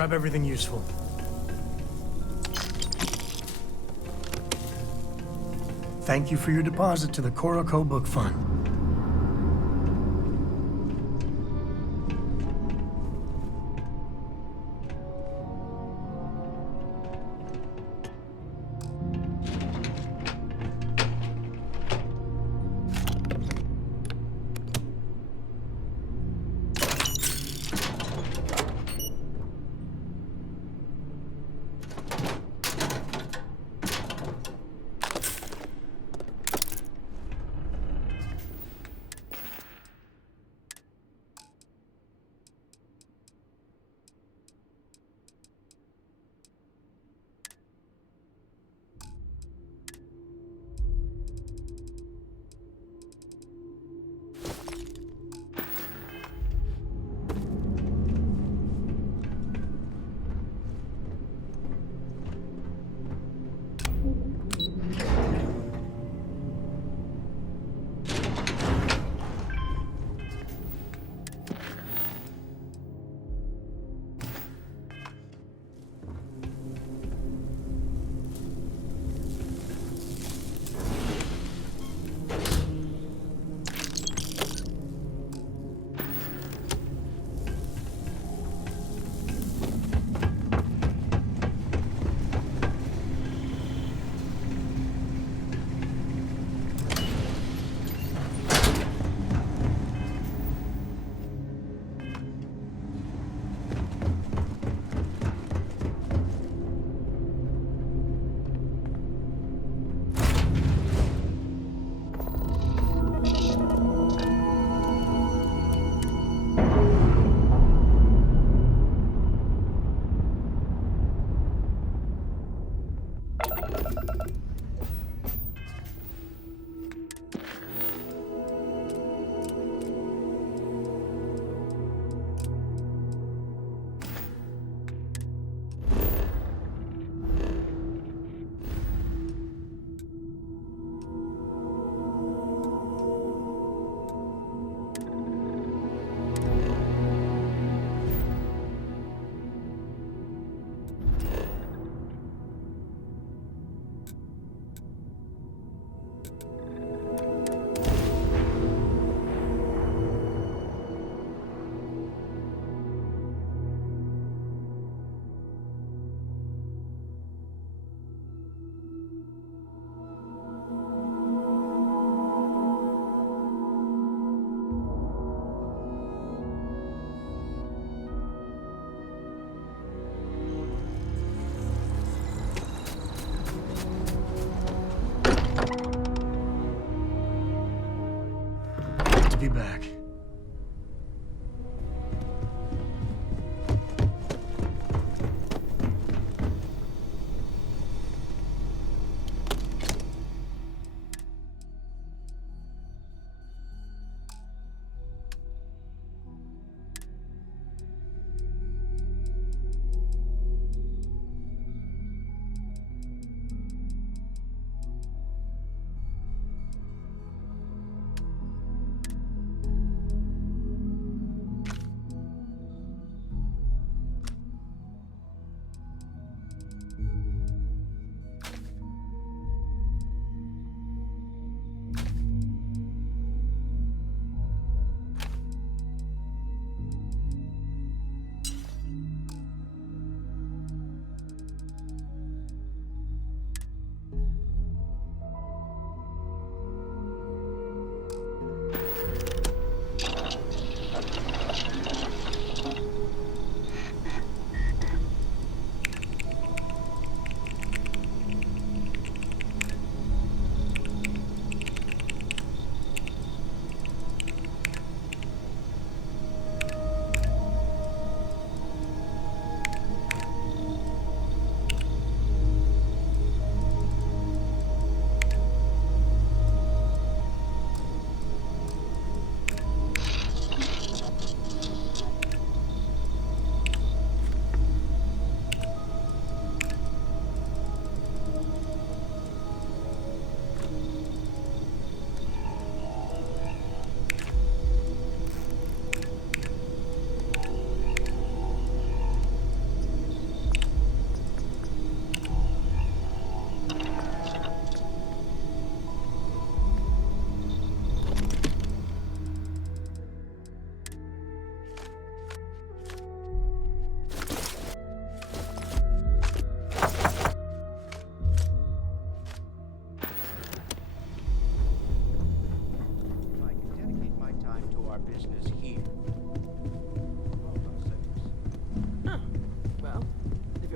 Grab everything useful. Thank you for your deposit to the Koroko Book Fund.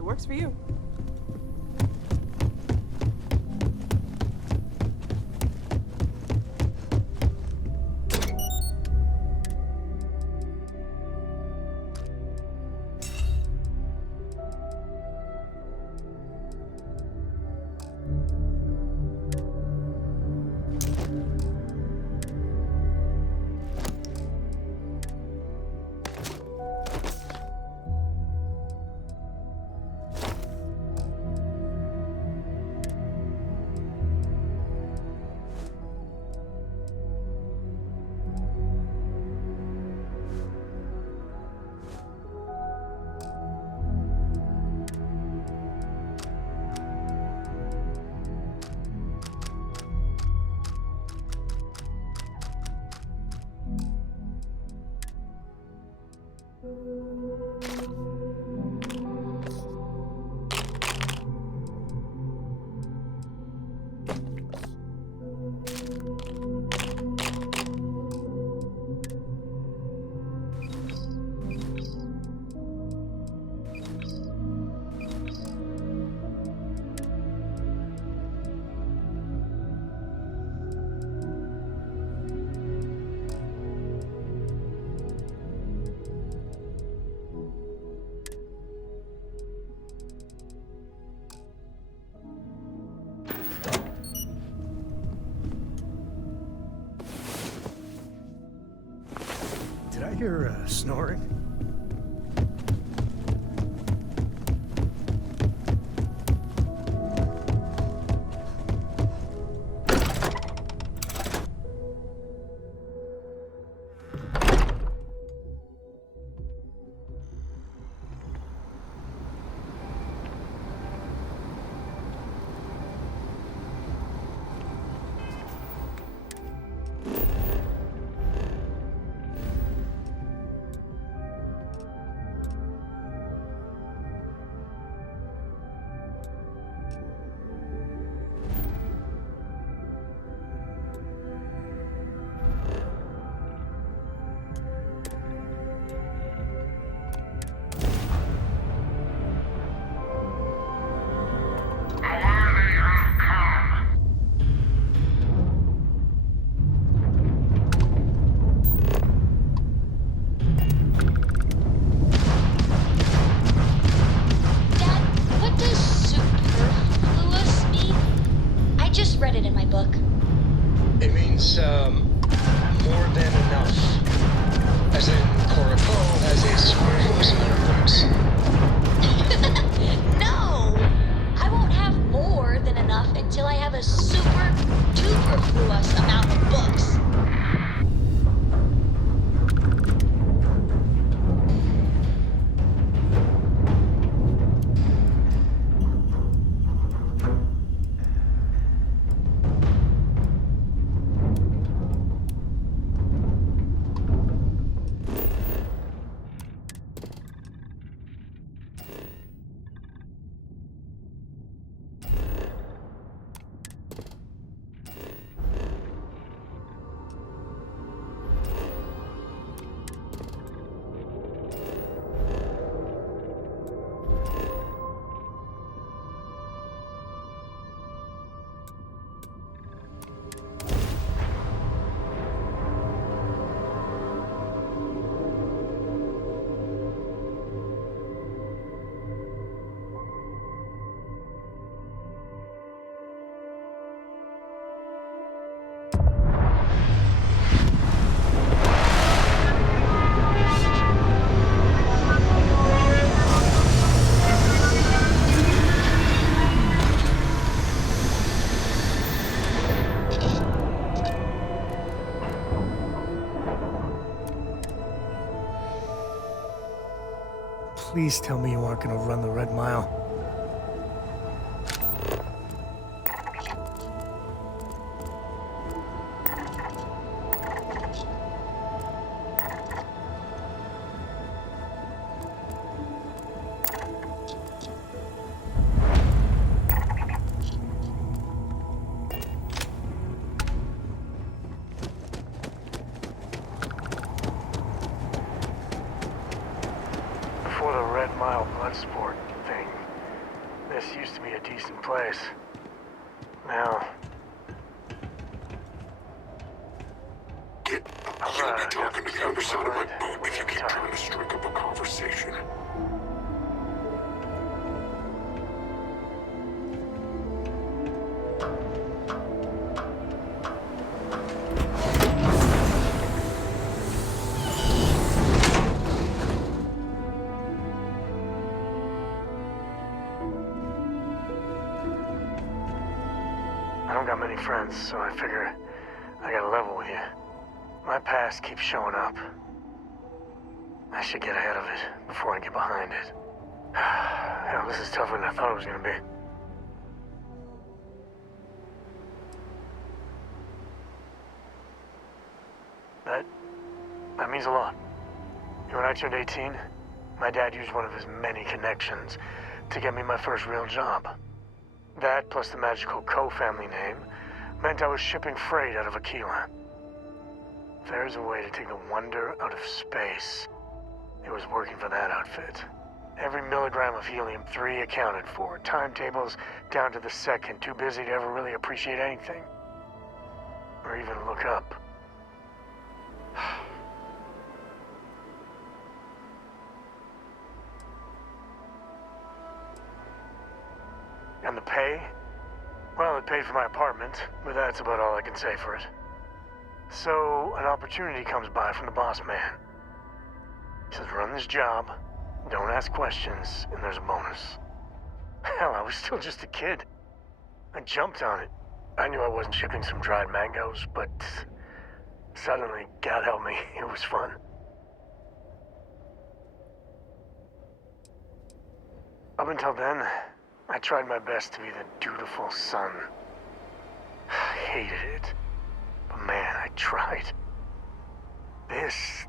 it works for you. Did I hear snoring? More than enough. As in, Koroko has a superfluous amount of books. No! I won't have more than enough until I have a super duperfluous amount of books. Please tell me you aren't gonna run the Red Mile. Before the Red Mile blood sport thing, This used to be a decent place. Now... You'll be talking to the other side of my boat if you keep trying to strike up a conversation. I don't got many friends, so I figure I gotta level with you. My past keeps showing up. I should get ahead of it before I get behind it. Hell, this is tougher than I thought it was gonna be. That means a lot. When I turned 18, my dad used one of his many connections to get me my first real job. That, plus the magical Co family name, meant I was shipping freight out of Aquila. If there's a way to take the wonder out of space, it was working for that outfit. Every milligram of helium-3 accounted for. Timetables down to the second, too busy to ever really appreciate anything. Or even look up. And the pay? Well, it paid for my apartment, but that's about all I can say for it. So, an opportunity comes by from the boss man. He says, run this job, don't ask questions, and there's a bonus. Hell, I was still just a kid. I jumped on it. I knew I wasn't shipping some dried mangoes, but suddenly, God help me, it was fun. Up until then, I tried my best to be the dutiful son. I hated it. But man, I tried. This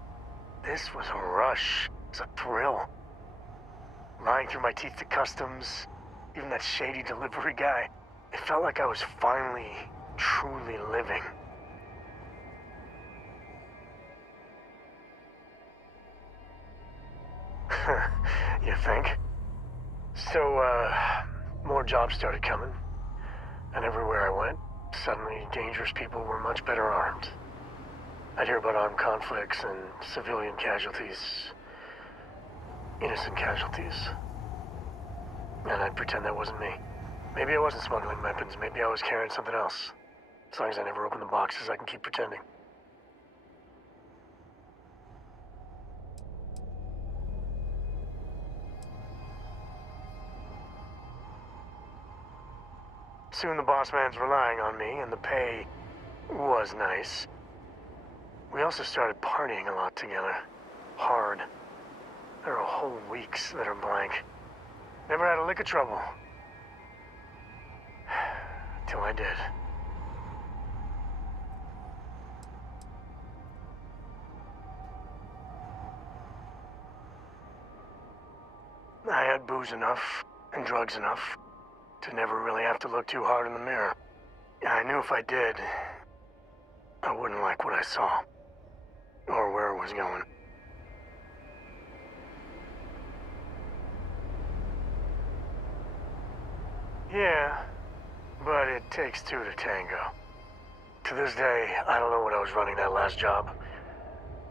was a rush. It was a thrill. Lying through my teeth to customs, even that shady delivery guy. It felt like I was finally, truly living. You think? So, more jobs started coming. And everywhere I went, suddenly dangerous people were much better armed. I'd hear about armed conflicts and civilian casualties. Innocent casualties. And I'd pretend that wasn't me. Maybe I wasn't smuggling weapons, maybe I was carrying something else. As long as I never open the boxes, I can keep pretending. Soon the boss man's relying on me, and the pay was nice. We also started partying a lot together. Hard. There are whole weeks that are blank. Never had a lick of trouble. Till I did. I had booze enough, and drugs enough, to never really have to look too hard in the mirror. I knew if I did, I wouldn't like what I saw. Or where it was going. Yeah, but it takes two to tango. To this day, I don't know what I was running that last job.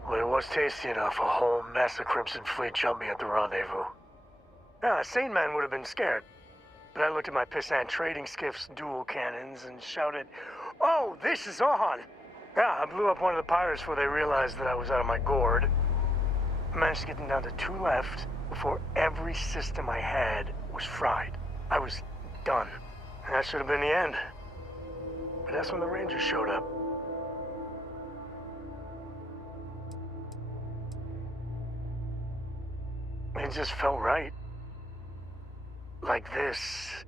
But it was tasty enough, a whole mess of Crimson Fleet jumped me at the rendezvous. A sane man would have been scared. But I looked at my pissant trading skiff's dual cannons and shouted, "Oh, this is on!" Yeah, I blew up one of the pirates before they realized that I was out of my gourd. I managed to get them down to 2 left before every system I had was fried. I was done. And that should have been the end. But that's when the Rangers showed up. It just felt right. Like this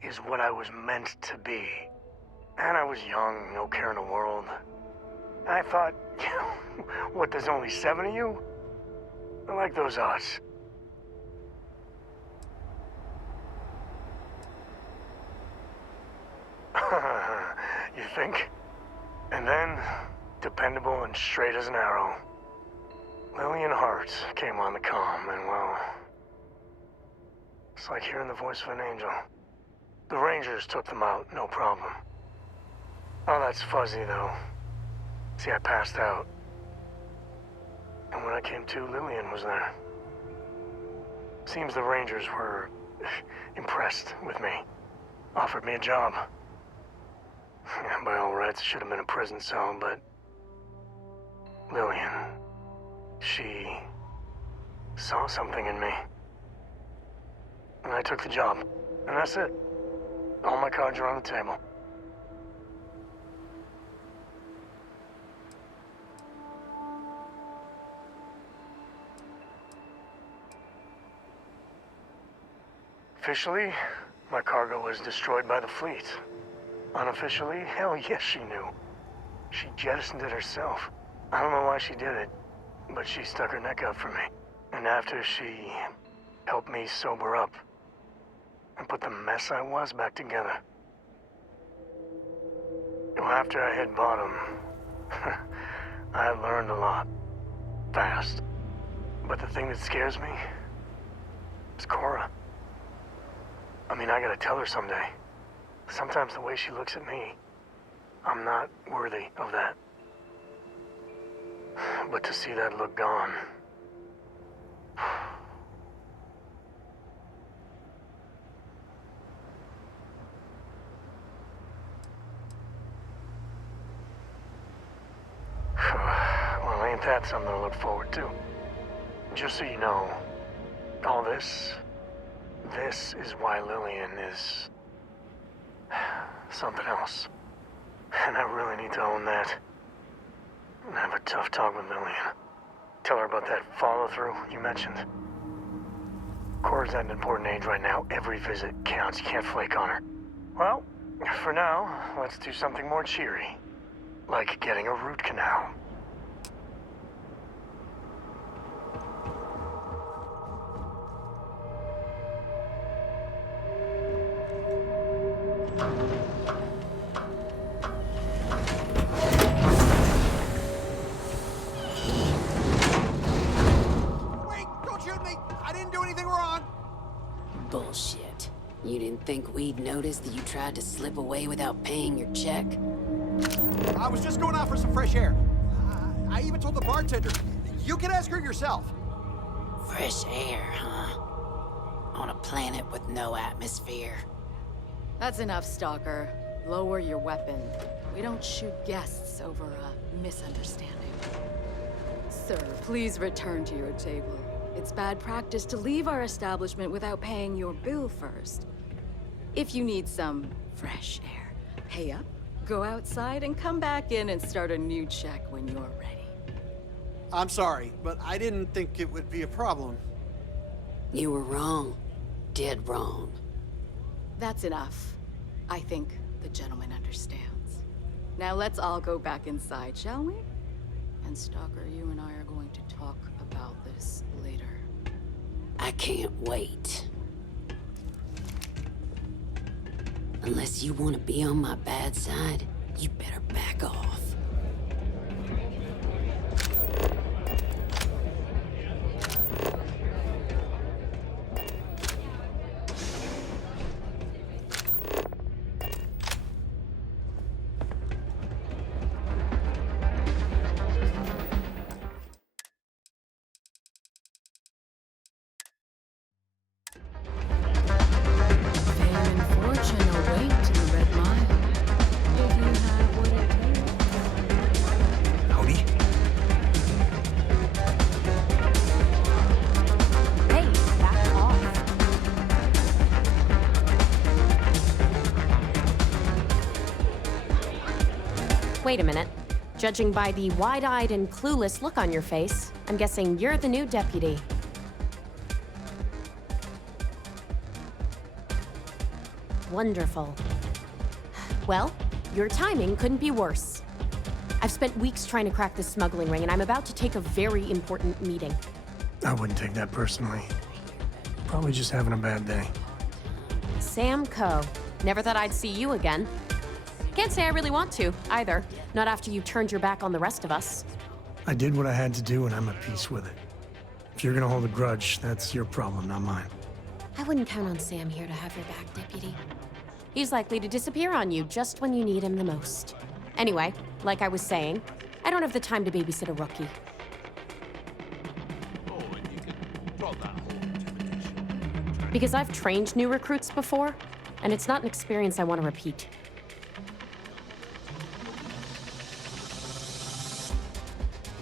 is what I was meant to be. And I was young, no care in the world. And I thought, what, there's only 7 of you? I like those odds. You think? And then, dependable and straight as an arrow, Lillian Hart came on the comm, and well, It's like hearing the voice of an angel. The Rangers took them out, no problem. Oh, that's fuzzy, though. See, I passed out. And when I came to, Lillian was there. Seems the Rangers were impressed with me. Offered me a job. Yeah, by all rights, it should have been a prison cell, but... Lillian... she... saw something in me. And I took the job. And that's it. All my cards are on the table. Officially, my cargo was destroyed by the fleet. Unofficially, hell yes, she knew. She jettisoned it herself. I don't know why she did it, but she stuck her neck out for me. And after she helped me sober up and put the mess I was back together. Well, after I hit bottom, I learned a lot. Fast. But the thing that scares me is Cora. I mean, I gotta tell her someday. Sometimes the way she looks at me, I'm not worthy of that. But to see that look gone... Well, ain't that something to look forward to? Just so you know, all this is why Lillian is... something else. And I really need to own that. And have a tough talk with Lillian. Tell her about that follow-through you mentioned. Cora's at an important age right now. Every visit counts. You can't flake on her. Well, for now, let's do something more cheery. Like getting a root canal. Bullshit. You didn't think we'd notice that you tried to slip away without paying your check? I was just going out for some fresh air. I even told the bartender. You can ask her yourself. Fresh air, huh? On a planet with no atmosphere. That's enough, Stalker. Lower your weapon. We don't shoot guests over a misunderstanding. Sir, please return to your table. It's bad practice to leave our establishment without paying your bill first. If you need some fresh air, pay up, go outside, and come back in and start a new check when you're ready. I'm sorry, but I didn't think it would be a problem. You were wrong. Dead wrong. That's enough. I think the gentleman understands. Now let's all go back inside, shall we? And Stalker, you and I are going to talk about this later. I can't wait. Unless you want to be on my bad side, you better back off. Wait a minute. Judging by the wide-eyed and clueless look on your face, I'm guessing you're the new deputy. Wonderful. Well, your timing couldn't be worse. I've spent weeks trying to crack this smuggling ring, and I'm about to take a very important meeting. I wouldn't take that personally. Probably just having a bad day. Sam Coe. Never thought I'd see you again. Can't say I really want to, either. Not after you turned your back on the rest of us. I did what I had to do, and I'm at peace with it. If you're gonna hold a grudge, that's your problem, not mine. I wouldn't count on Sam here to have your back, Deputy. He's likely to disappear on you just when you need him the most. Anyway, like I was saying, I don't have the time to babysit a rookie. Because I've trained new recruits before, and it's not an experience I want to repeat.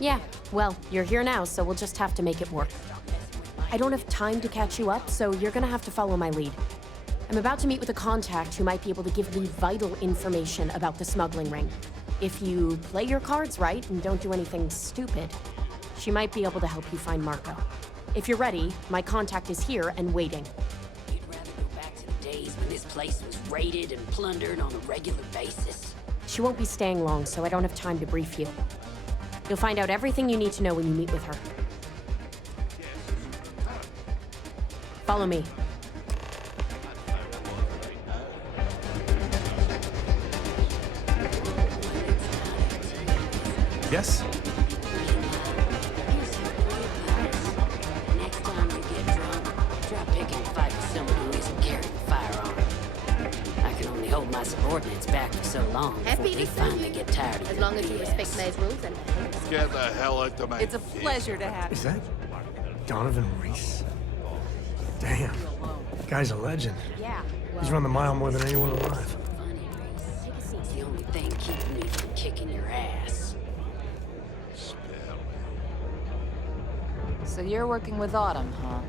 Yeah, well, you're here now, so we'll just have to make it work. I don't have time to catch you up, so you're gonna have to follow my lead. I'm about to meet with a contact who might be able to give me vital information about the smuggling ring. If you play your cards right and don't do anything stupid, she might be able to help you find Marco. If you're ready, my contact is here and waiting. You'd rather go back to the days when this place was raided and plundered on a regular basis? She won't be staying long, so I don't have time to brief you. You'll find out everything you need to know when you meet with her. Follow me. Yes? Next time you get drunk, try picking a fight with someone who isn't carrying a firearm. I can only hold my subordinates back for so long before Happy they to see finally you. get tired of As your long as you BS. respect May's rules and Get the hell into my it's a pleasure to have you. Is that Donovan Reese? Damn. Guy's a legend. Yeah, He's run the mile more than anyone alive. Funny, Reese. It's the only thing keeping me from kicking your ass. So you're working with Autumn, huh?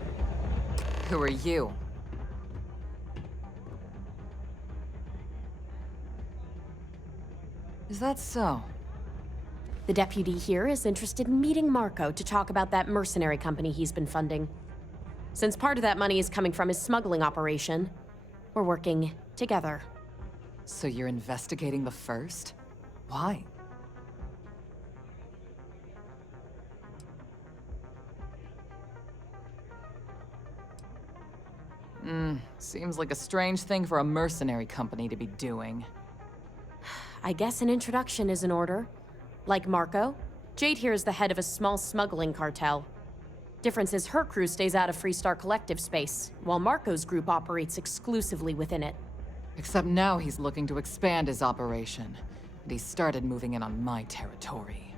Who are you? Is that so? the deputy here is interested in meeting Marco to talk about that mercenary company he's been funding. Since part of that money is coming from his smuggling operation, we're working together. So you're investigating the first? Why? Seems like a strange thing for a mercenary company to be doing. I guess an introduction is in order. Like Marco, Jade here is the head of a small smuggling cartel. Difference is her crew stays out of Freestar Collective space, while Marco's group operates exclusively within it. Except now he's looking to expand his operation, and he started moving in on my territory.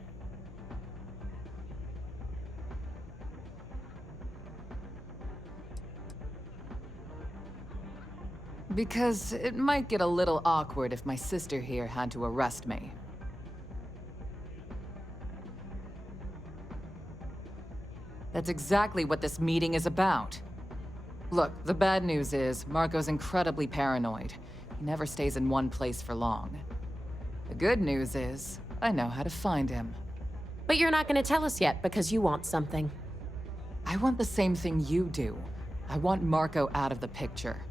Because it might get a little awkward if my sister here had to arrest me. That's exactly what this meeting is about. Look, the bad news is, Marco's incredibly paranoid. He never stays in one place for long. The good news is, I know how to find him. But you're not gonna tell us yet because you want something. I want the same thing you do. I want Marco out of the picture.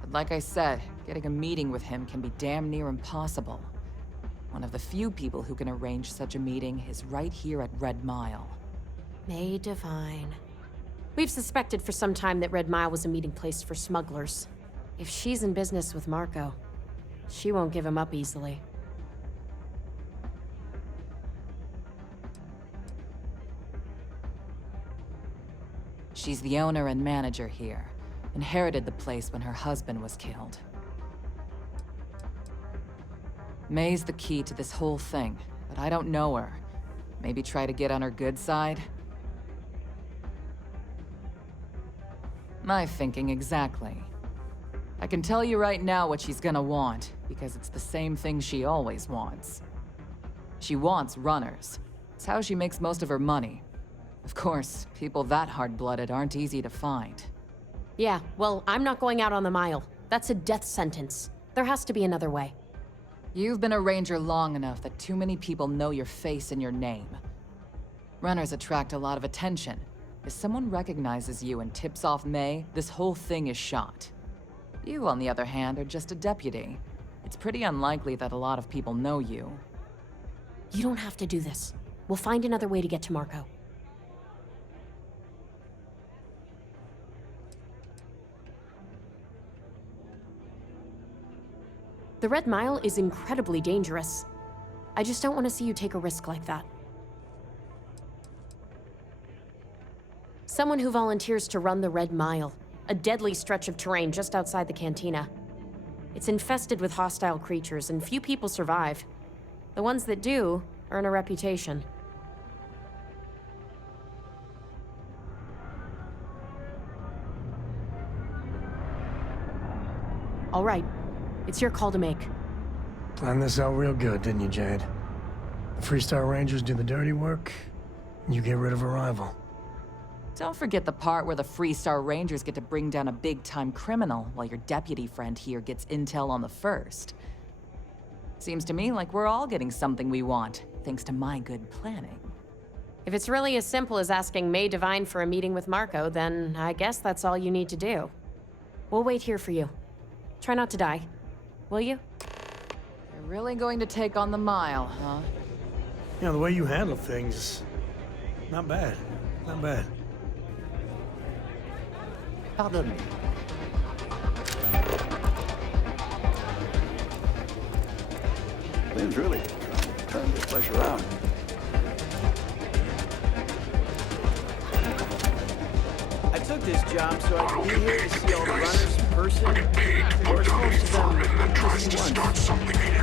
But like I said, getting a meeting with him can be damn near impossible. One of the few people who can arrange such a meeting is right here at Red Mile. May Divine. We've suspected for some time that Red Mile was a meeting place for smugglers. If she's in business with Marco, she won't give him up easily. She's the owner and manager here. Inherited the place when her husband was killed. May's the key to this whole thing, but I don't know her. Maybe try to get on her good side? My thinking exactly. I can tell you right now what she's gonna want, because it's the same thing she always wants. She wants runners. It's how she makes most of her money. Of course, people that hard-blooded aren't easy to find. Yeah, well, I'm not going out on the mile. That's a death sentence. There has to be another way. You've been a ranger long enough that too many people know your face and your name. Runners attract a lot of attention. If someone recognizes you and tips off May, this whole thing is shot. You, on the other hand, are just a deputy. It's pretty unlikely that a lot of people know you. You don't have to do this. We'll find another way to get to Marco. The Red Mile is incredibly dangerous. I just don't want to see you take a risk like that. Someone who volunteers to run the Red Mile. A deadly stretch of terrain just outside the cantina. It's infested with hostile creatures, and few people survive. The ones that do earn a reputation. All right, it's your call to make. Planned this out real good, didn't you, Jade? The Freestar Rangers do the dirty work, and you get rid of a rival. Don't forget the part where the Freestar Rangers get to bring down a big-time criminal while your deputy friend here gets intel on the first. Seems to me like we're all getting something we want, thanks to my good planning. If it's really as simple as asking May Divine for a meeting with Marco, then I guess that's all you need to do. We'll wait here for you. Try not to die, will you? You're really going to take on the mile, huh? You know, the way you handle things, not bad. Not bad. Pardon me. Lynn's really trying to turn this place around. I took this job so I could be here to see all the runners in person. Or most of them that tries to start something he